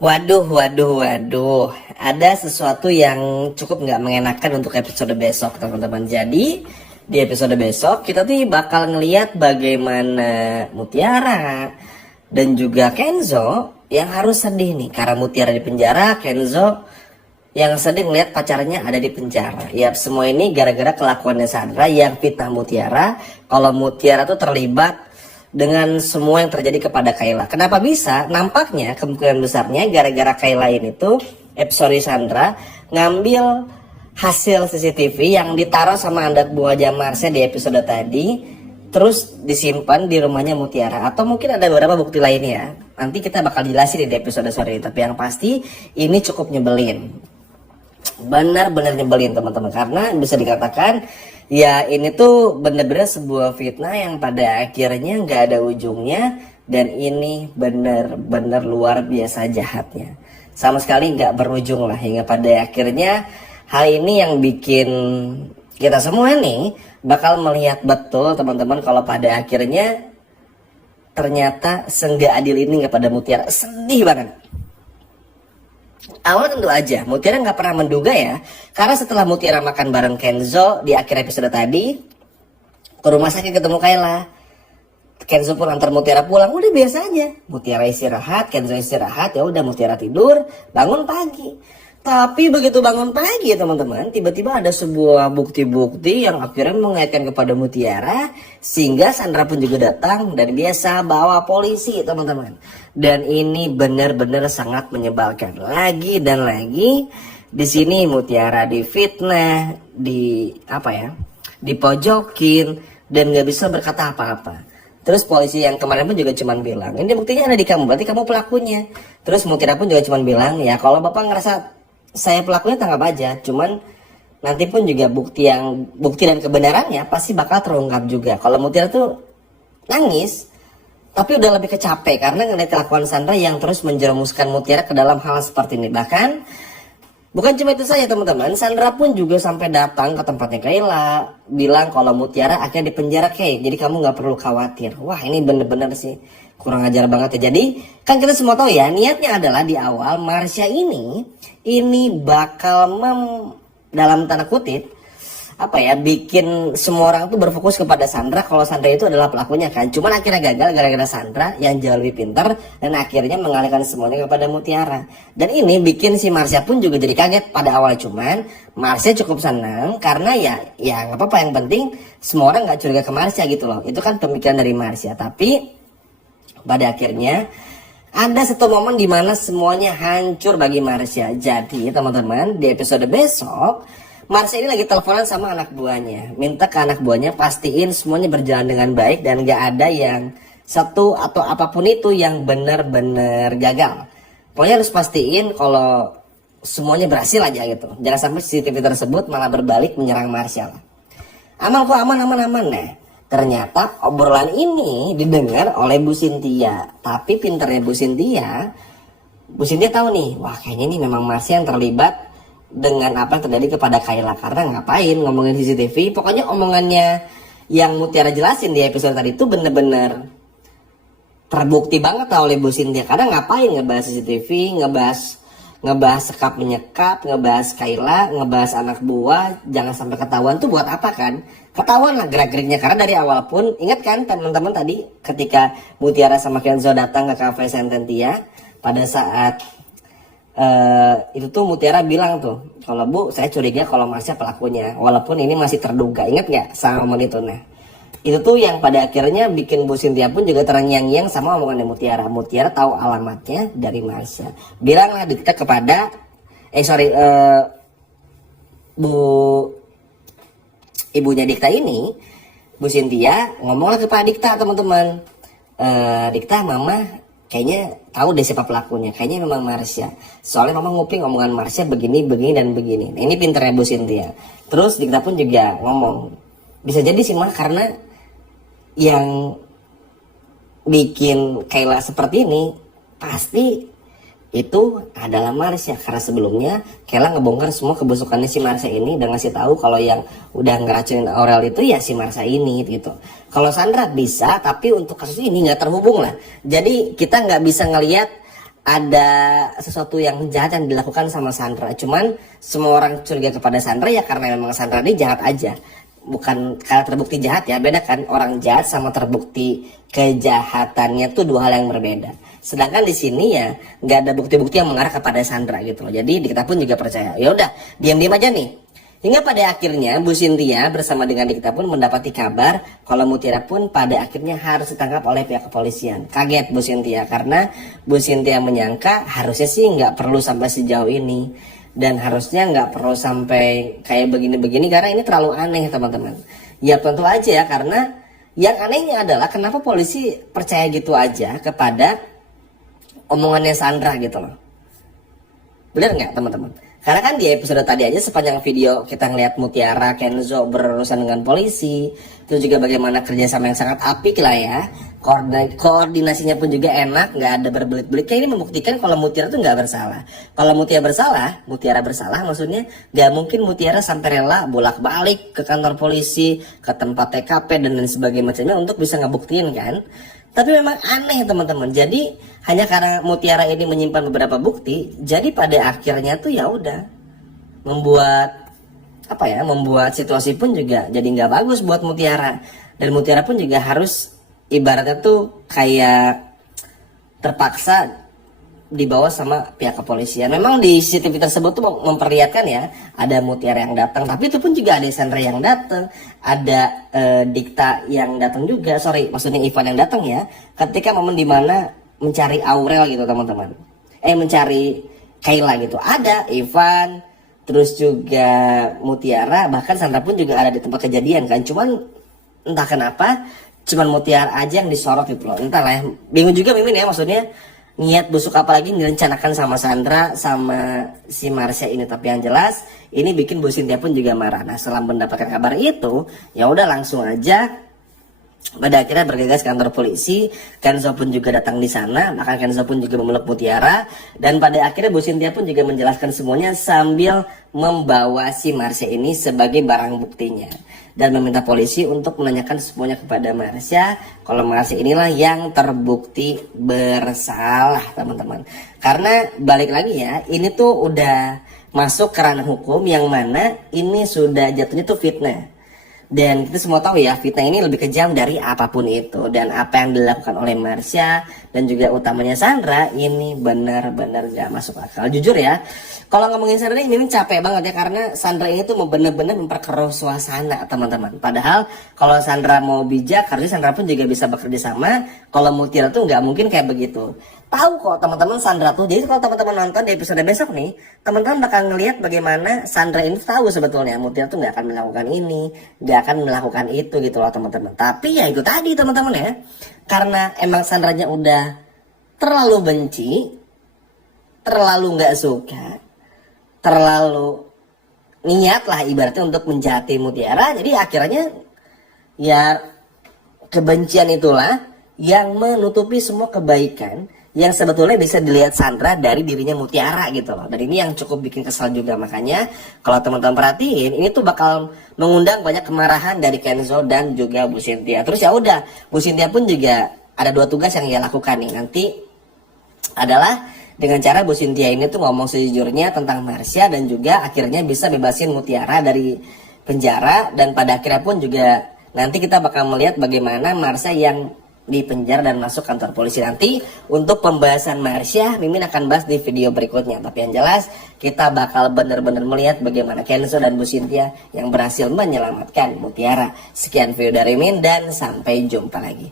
Waduh, waduh, waduh. Ada sesuatu yang cukup nggak mengenakan untuk episode besok, teman-teman. Jadi, di episode besok kita tuh bakal ngeliat bagaimana Mutiara dan juga Kenzo yang harus sedih nih. Karena Mutiara di penjara, Kenzo yang sedih ngeliat pacarnya ada di penjara. Ya, semua ini gara-gara kelakuannya Sandra yang fitnah Mutiara. Kalau Mutiara tuh terlibat dengan semua yang terjadi kepada Kayla. Kenapa bisa? Nampaknya kemungkinan besarnya gara-gara Kayla ini tuh Sandra ngambil hasil CCTV yang ditaruh sama anak buah Marsha di episode tadi, terus disimpan di rumahnya Mutiara. Atau mungkin ada beberapa bukti lainnya. Nanti kita bakal jelasin di episode sore ini. Tapi yang pasti ini cukup nyebelin. Benar-benar nyebelin, teman-teman, karena bisa dikatakan ya ini tuh bener-bener sebuah fitnah yang pada akhirnya nggak ada ujungnya, dan ini bener-bener luar biasa jahatnya, sama sekali nggak berujung lah, hingga pada akhirnya hal ini yang bikin kita semua nih bakal melihat betul, teman-teman, kalau pada akhirnya ternyata senggak adil ini nggak pada Mutiara. Sedih banget. Awal tentu aja Mutiara nggak pernah menduga ya, karena setelah Mutiara makan bareng Kenzo di akhir episode tadi, ke rumah sakit ketemu Kayla, Kenzo pun antar Mutiara pulang, udah biasa aja. Mutiara istirahat, Kenzo istirahat, ya udah Mutiara tidur, bangun pagi. Tapi begitu bangun pagi ya teman-teman, tiba-tiba ada sebuah bukti-bukti yang akhirnya mengaitkan kepada Mutiara, sehingga Sandra pun juga datang dan biasa bawa polisi, teman-teman. Dan ini benar-benar sangat menyebalkan. Lagi dan lagi di sini Mutiara difitnah, dipojokin, dan nggak bisa berkata apa-apa. Terus polisi yang kemarin pun juga cuman bilang, ini buktinya ada di kamu, berarti kamu pelakunya. Terus Mutiara pun juga cuman bilang, ya kalau bapak ngerasa saya pelakunya tangkap aja, cuman nanti pun juga bukti dan kebenarannya pasti bakal terungkap juga. Kalau Mutiara tuh nangis, tapi udah lebih kecapek karena ngeliat kelakuan Sandra yang terus menjerumuskan Mutiara ke dalam hal seperti ini. Bahkan bukan cuma itu saja, teman-teman, Sandra pun juga sampai datang ke tempatnya Kayla, bilang kalau Mutiara akhirnya dipenjara, Kay, jadi kamu nggak perlu khawatir. Wah, ini bener-bener sih kurang ajar banget ya. Jadi kan kita semua tahu ya, niatnya adalah di awal Marsha ini bakal dalam tanda kutip bikin semua orang tuh berfokus kepada Sandra kalau Sandra itu adalah pelakunya kan. Cuman akhirnya gagal gara-gara Sandra yang jauh lebih pintar dan akhirnya mengalihkan semuanya kepada Mutiara. Dan ini bikin si Marsha pun juga jadi kaget pada awal. Cuman Marsha cukup senang karena ya nggak apa-apa, yang penting semua orang nggak curiga ke Marsha gitu loh. Itu kan pemikiran dari Marsha. Tapi pada akhirnya ada satu momen di mana semuanya hancur bagi Marsha. Jadi teman-teman, di episode besok Marsha ini lagi teleponan sama anak buahnya, minta ke anak buahnya pastiin semuanya berjalan dengan baik dan gak ada yang satu atau apapun itu yang benar-benar gagal. Pokoknya harus pastiin kalau semuanya berhasil aja gitu. Jangan sampai CCTV tersebut malah berbalik menyerang Marsha lah. Aman kok, aman. Nah, ternyata obrolan ini didengar oleh Bu Cynthia. Tapi pinternya Bu Cynthia tahu nih, wah kayaknya ini memang Marsha yang terlibat dengan apa yang terjadi kepada Kayla. Karena ngapain ngomongin CCTV, pokoknya omongannya yang Mutiara jelasin di episode tadi itu bener-bener terbukti banget oleh Bu Cynthia. Karena ngapain ngebahas CCTV, ngebahas sekap menyekap, ngebahas Kayla, ngebahas anak buah, jangan sampai ketahuan tuh buat apa kan? Ketahuan lah gerak-geriknya, karena dari awal pun ingat kan teman-teman tadi ketika Mutiara sama Kenzo datang ke cafe Sententia, pada saat itu tuh Mutiara bilang tuh, kalau Bu saya curiga kalau Marsha pelakunya, walaupun ini masih terduga. Ingat nggak sama momen itu? Nah, itu tuh yang pada akhirnya bikin Bu Cynthia pun juga terngiang-ngiang sama omongannya Mutiara. Mutiara tahu alamatnya dari Marsha. Bilanglah Dikta kepada ibunya Dikta ini, Bu Cynthia ngomonglah kepada Dikta, teman-teman. Dikta, mama kayaknya tahu deh siapa pelakunya. Kayaknya memang Marsha. Soalnya mama nguping omongan Marsha begini dan begini. Nah, ini pinternya Bu Cynthia. Terus Dikta pun juga ngomong, bisa jadi sih mah karena yang bikin Kayla seperti ini pasti itu adalah Marsha, karena sebelumnya Kayla ngebongkar semua kebusukannya si Marsha ini dan ngasih tahu kalau yang udah ngeracunin Aurel itu ya si Marsha ini gitu. Kalau Sandra bisa, tapi untuk kasus ini nggak terhubung lah. Jadi kita nggak bisa ngelihat ada sesuatu yang jahat yang dilakukan sama Sandra. Cuman semua orang curiga kepada Sandra ya karena memang Sandra ini jahat aja. Bukan karena terbukti jahat ya, beda kan, orang jahat sama terbukti kejahatannya tuh dua hal yang berbeda. Sedangkan di sini ya nggak ada bukti-bukti yang mengarah kepada Sandra gitu loh. Jadi kita pun juga percaya. Ya udah, diam-diam aja nih. Hingga pada akhirnya Bu Cynthia bersama dengan kita pun mendapati kabar kalau Mutiara pun pada akhirnya harus ditangkap oleh pihak kepolisian. Kaget Bu Cynthia karena Bu Cynthia menyangka harusnya sih nggak perlu sampai sejauh ini. Dan harusnya nggak perlu sampai kayak begini-begini karena ini terlalu aneh teman-teman. Ya tentu aja ya, karena yang anehnya adalah kenapa polisi percaya gitu aja kepada omongannya Sandra gitu loh. Bener nggak teman-teman? Karena kan di episode tadi aja sepanjang video kita ngeliat Mutiara, Kenzo berurusan dengan polisi. Itu juga bagaimana kerjasama yang sangat apik lah ya. Koordinasinya pun juga enak, nggak ada berbelit-belit. Kayak ini membuktikan kalau Mutiara tuh nggak bersalah. Kalau Mutiara bersalah maksudnya nggak mungkin Mutiara sampai rela bolak-balik ke kantor polisi, ke tempat TKP dan lain sebagainya macamnya untuk bisa ngebuktiin kan. Tapi memang aneh teman-teman. Jadi hanya karena Mutiara ini menyimpan beberapa bukti, jadi pada akhirnya tuh ya udah membuat situasi pun juga jadi nggak bagus buat Mutiara. Dan Mutiara pun juga harus ibaratnya tuh kayak terpaksa dibawa sama pihak kepolisian. Memang di CCTV tersebut tuh memperlihatkan ya ada Mutiara yang datang, tapi itu pun juga ada Sandra yang datang, ada Dikta yang datang juga, maksudnya Ivan yang datang ya, ketika momen dimana mencari Aurel gitu teman-teman, mencari Kayla gitu, ada Ivan, terus juga Mutiara, bahkan Sandra pun juga ada di tempat kejadian kan, cuman entah kenapa cuman Mutiara aja yang disorot gitu loh, entah lah ya, bingung juga Mimin ya, maksudnya niat busuk apa lagi direncanakan sama Sandra sama si Marsha ini. Tapi yang jelas ini bikin Bu Cynthia pun juga marah. Nah setelah mendapatkan kabar itu ya udah langsung aja pada akhirnya bergegas kantor polisi. Kenzo pun juga datang di sana, maka Kenzo pun juga memeluk Mutiara, dan pada akhirnya Bu Cynthia pun juga menjelaskan semuanya sambil membawa si Marsha ini sebagai barang buktinya dan meminta polisi untuk menanyakan semuanya kepada Marsha kalau Marsha inilah yang terbukti bersalah teman-teman. Karena balik lagi ya, ini tuh udah masuk ke ranah hukum yang mana ini sudah jatuhnya tuh fitnah. Dan kita semua tahu ya, fitnah ini lebih kejam dari apapun itu. Dan apa yang dilakukan oleh Marsha dan juga utamanya Sandra ini benar-benar gak masuk akal. Jujur ya, kalau ngomongin Sandra ini capek banget ya, karena Sandra ini tuh benar-benar memperkeruh suasana teman-teman. Padahal kalau Sandra mau bijak, harusnya Sandra pun juga bisa bekerja sama. Kalau Mutiara tuh nggak mungkin kayak begitu. Tahu kok teman-teman Sandra tuh. Jadi kalau teman-teman nonton di episode besok nih, teman-teman bakal ngelihat bagaimana Sandra ini tahu sebetulnya Mutiara tuh nggak akan melakukan ini, nggak akan melakukan itu gitu loh teman-teman. Tapi ya itu tadi teman-teman ya, karena emang Sandranya udah terlalu benci, terlalu nggak suka, terlalu niat lah ibaratnya untuk menjahati Mutiara. Jadi akhirnya ya kebencian itulah yang menutupi semua kebaikan yang sebetulnya bisa dilihat Sandra dari dirinya Mutiara gitu loh. Dan ini yang cukup bikin kesal juga. Makanya kalau teman-teman perhatiin, ini tuh bakal mengundang banyak kemarahan dari Kenzo dan juga Bu Cynthia. Terus ya udah, Bu Cynthia pun juga ada dua tugas yang ia lakukan nih. Nanti adalah dengan cara Bu Cynthia ini tuh ngomong sejujurnya tentang Marsha dan juga akhirnya bisa bebasin Mutiara dari penjara. Dan pada akhirnya pun juga nanti kita bakal melihat bagaimana Marsha yang di penjara dan masuk kantor polisi. Nanti untuk pembahasan Marsha Mimin akan bahas di video berikutnya. Tapi yang jelas kita bakal benar-benar melihat bagaimana Kenzo dan Bu Cynthia yang berhasil menyelamatkan Mutiara. Sekian video dari Mimin dan sampai jumpa lagi.